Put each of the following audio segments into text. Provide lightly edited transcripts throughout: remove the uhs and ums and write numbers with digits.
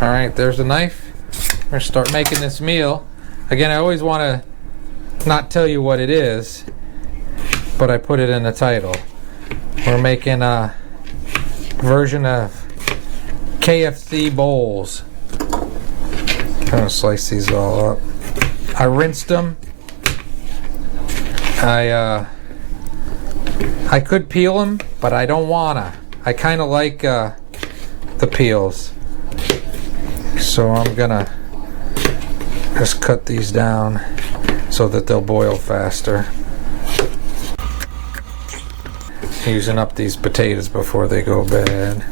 All right, there's a knife. We're gonna start making this meal. Again, I always want to not tell you what it is, but I put it in the title. We're making a version of KFC bowls. I'm gonna slice these all up. I rinsed them. I could peel them, but I don't wanna. I kind of like the peels, so I'm gonna just cut these down so that they'll boil faster. Using up these potatoes before they go bad.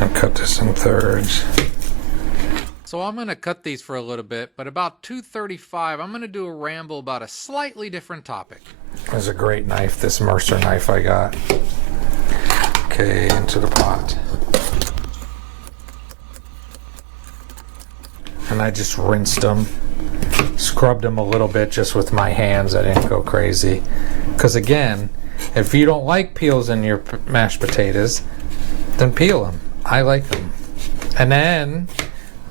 And cut this in thirds. So I'm going to cut these for a little bit, but about 2:35 I'm going to do a ramble about a slightly different topic. This is a great knife, this Mercer knife I got. Okay, into the pot. And I just rinsed them, scrubbed them a little bit just with my hands. I didn't go crazy. Because again, if you don't like peels in your mashed potatoes, then peel them. I like them. And then,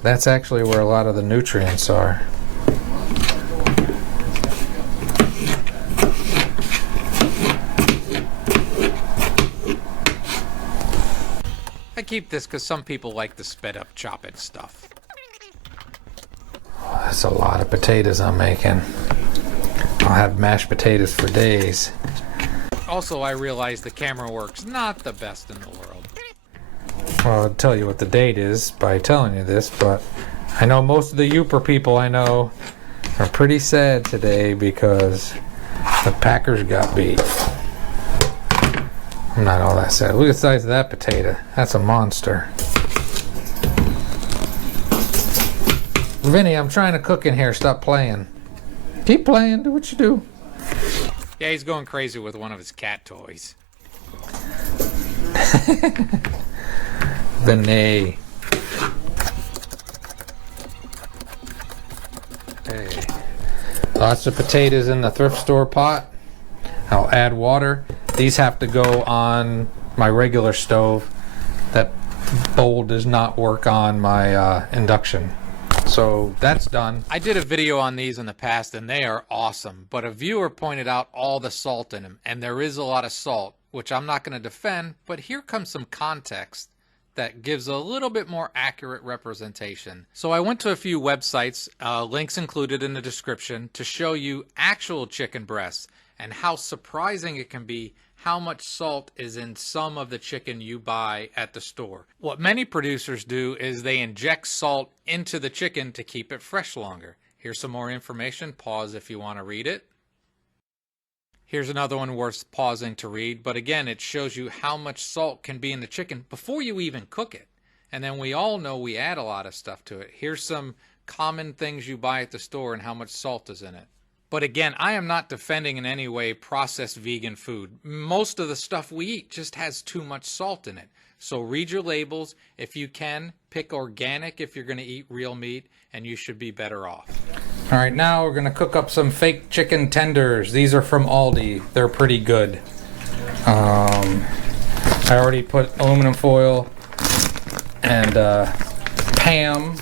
that's actually where a lot of the nutrients are. I keep this because some people like the sped up chopping stuff. That's a lot of potatoes I'm making. I'll have mashed potatoes for days. Also, I realize the camera work's not the best in the world. Well, I'll tell you what the date is by telling you this, but I know most of the Youper people I know are pretty sad today because the Packers got beat. I'm not all that sad. Look at the size of that potato. That's a monster. Vinny, I'm trying to cook in here. Stop playing. Keep playing. Do what you do. Yeah, he's going crazy with one of his cat toys. Vinny. Hey. Lots of potatoes in the thrift store pot. I'll add water. These have to go on my regular stove. That bowl does not work on my induction. So that's done. I did a video on these in the past and they are awesome, but a viewer pointed out all the salt in them, and there is a lot of salt, which I'm not going to defend, but here comes some context that gives a little bit more accurate representation. So I went to a few websites, links included in the description, to show you actual chicken breasts and how surprising it can be how much salt is in some of the chicken you buy at the store. What many producers do is they inject salt into the chicken to keep it fresh longer. Here's some more information. Pause if you want to read it. Here's another one worth pausing to read, but again, it shows you how much salt can be in the chicken before you even cook it. And then we all know we add a lot of stuff to it. Here's some common things you buy at the store and how much salt is in it. But again, I am not defending in any way processed vegan food. Most of the stuff we eat just has too much salt in it. So read your labels. If you can, pick organic if you're going to eat real meat, and you should be better off. All right, now we're going to cook up some fake chicken tenders. These are from Aldi. They're pretty good. I already put aluminum foil and Pam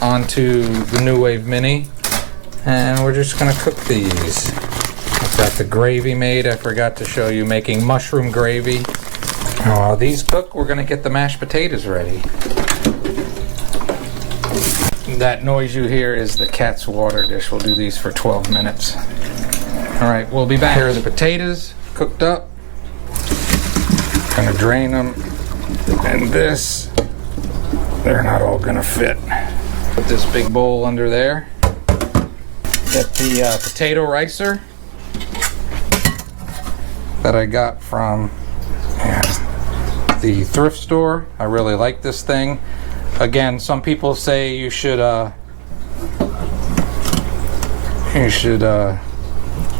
onto the New Wave Mini. And we're just going to cook these. I've got the gravy made. I forgot to show you making mushroom gravy. While these cook, we're going to get the mashed potatoes ready. That noise you hear is the cat's water dish. We'll do these for 12 minutes. All right, we'll be back. Here are the potatoes cooked up. Going to drain them. And this, they're not all going to fit. Put this big bowl under there. Get the potato ricer that I got from the thrift store. I really like this thing. Again, some people say you should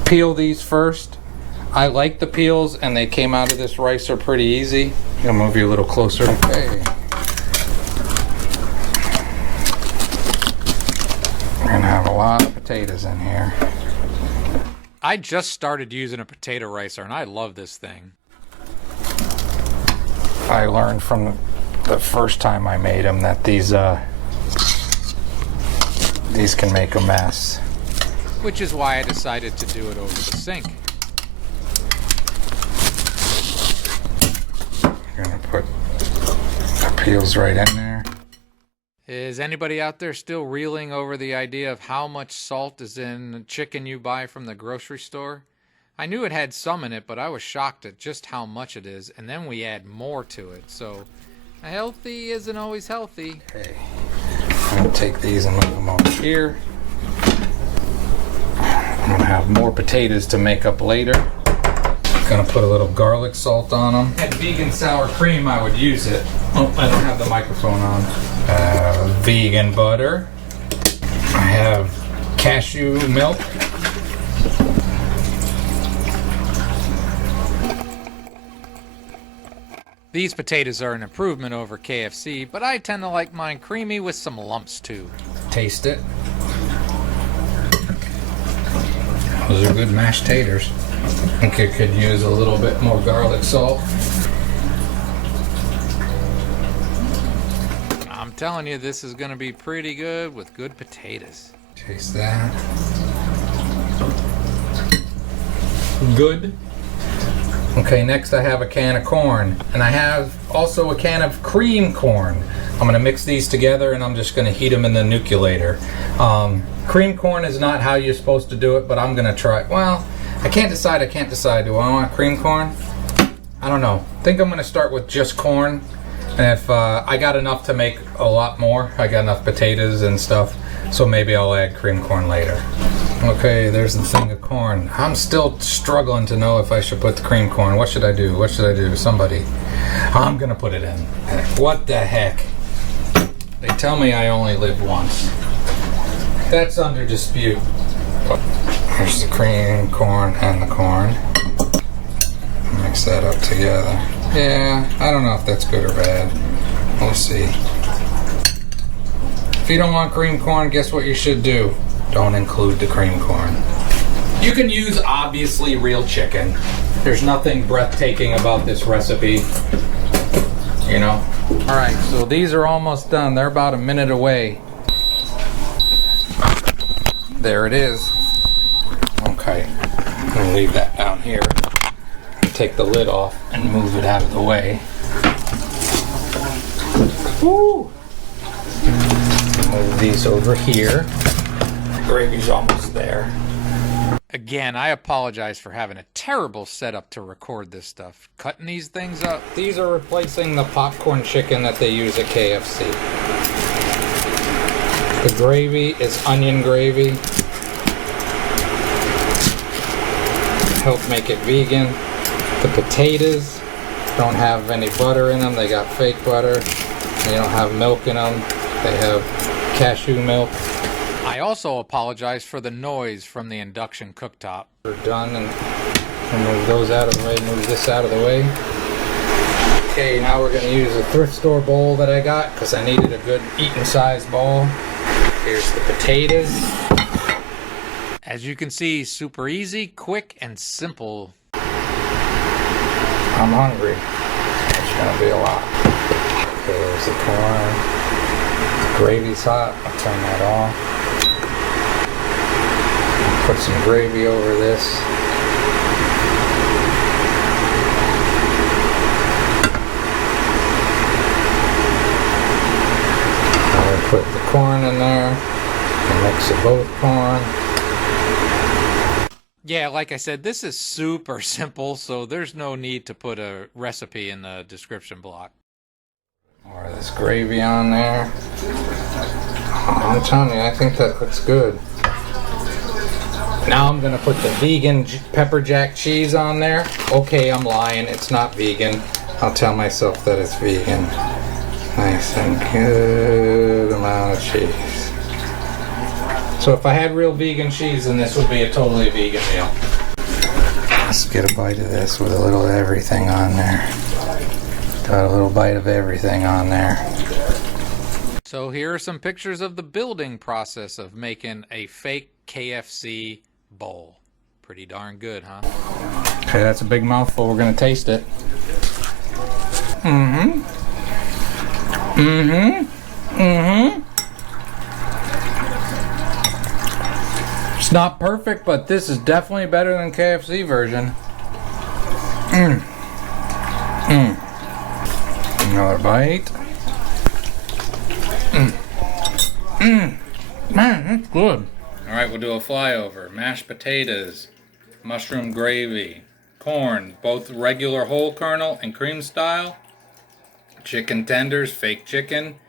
peel these first. I like the peels, and they came out of this ricer pretty easy. I'll move you a little closer. Okay. We're gonna have a lot of potatoes in here. I just started using a potato ricer and I love this thing. I learned from the first time I made them that these these can make a mess. Which is why I decided to do it over the sink. I'm gonna put the peels right in there. Is anybody out there still reeling over the idea of how much salt is in chicken you buy from the grocery store? I knew it had some in it, but I was shocked at just how much it is, and then we add more to it. So, healthy isn't always healthy. Okay, I'm gonna take these and move them over here. I'm gonna have more potatoes to make up later. Gonna put a little garlic salt on them. Had vegan sour cream, I would use it. Oh, I don't have the microphone on. Vegan butter. I have cashew milk. These potatoes are an improvement over KFC, but I tend to like mine creamy with some lumps too. Taste it. Those are good mashed taters. I think it could use a little bit more garlic salt. I'm telling you, this is going to be pretty good with good potatoes. Taste that. Good. Okay, next I have a can of corn, and I have also a can of cream corn. I'm going to mix these together, and I'm just going to heat them in the nucleator. Cream corn is not how you're supposed to do it, but I'm going to try. Well, I can't decide. Do I want cream corn? I don't know. I think I'm going to start with just corn, and if I got enough to make a lot more, I got enough potatoes and stuff, so maybe I'll add cream corn later. Okay, there's the thing of corn. I'm still struggling to know if I should put the cream corn. What should I do? What should I do? Somebody. I'm gonna put it in. What the heck? They tell me I only live once. That's under dispute. There's the cream corn and the corn. Mix that up together. Yeah, I don't know if that's good or bad. We'll see. If you don't want cream corn, guess what you should do? Don't include the cream corn. You can use obviously real chicken. There's nothing breathtaking about this recipe, you know. All right, so these are almost done. They're about a minute away. There it is. Okay, I'm gonna leave that down here. Take the lid off and move it out of the way. Woo! Move these over here. Gravy's almost there. Again, I apologize for having a terrible setup to record this stuff. Cutting these things up. These are replacing the popcorn chicken that they use at KFC. The gravy is onion gravy. Help make it vegan. The potatoes don't have any butter in them. They got fake butter. They don't have milk in them. They have cashew milk. I also apologize for the noise from the induction cooktop. We're done, and we'll move those out of the way, move this out of the way. Okay, now we're going to use a thrift store bowl that I got because I needed a good eating size bowl. Here's the potatoes. As you can see, super easy, quick, and simple. I'm hungry. It's going to be a lot. Okay, there's the corn. The gravy's hot. I'll turn that off. Put some gravy over this. I'll put the corn in there. A mix of both corn. Yeah, like I said, this is super simple, so there's no need to put a recipe in the description block. More of this gravy on there. I'm telling you, I think that looks good. Now I'm going to put the vegan pepper jack cheese on there. Okay, I'm lying. It's not vegan. I'll tell myself that it's vegan. Nice and good amount of cheese. So if I had real vegan cheese, then this would be a totally vegan meal. Let's get a bite of this with a little of everything on there. Got a little bite of everything on there. So here are some pictures of the building process of making a fake KFC bowl. Pretty darn good, huh? Okay, that's a big mouthful. We're gonna taste it. Mm-hmm. Mm-hmm. Mm-hmm. It's not perfect, but this is definitely better than KFC version. Another bite. Man, that's good. All right, we'll do a flyover. Mashed potatoes, mushroom gravy, corn, both regular whole kernel and cream style, chicken tenders, fake chicken,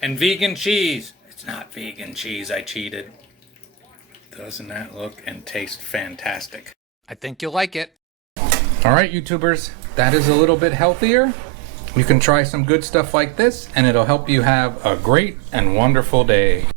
and vegan cheese. It's not vegan cheese, I cheated. Doesn't that look and taste fantastic? I think you'll like it. All right, YouTubers, that is a little bit healthier. You can try some good stuff like this, and it'll help you have a great and wonderful day.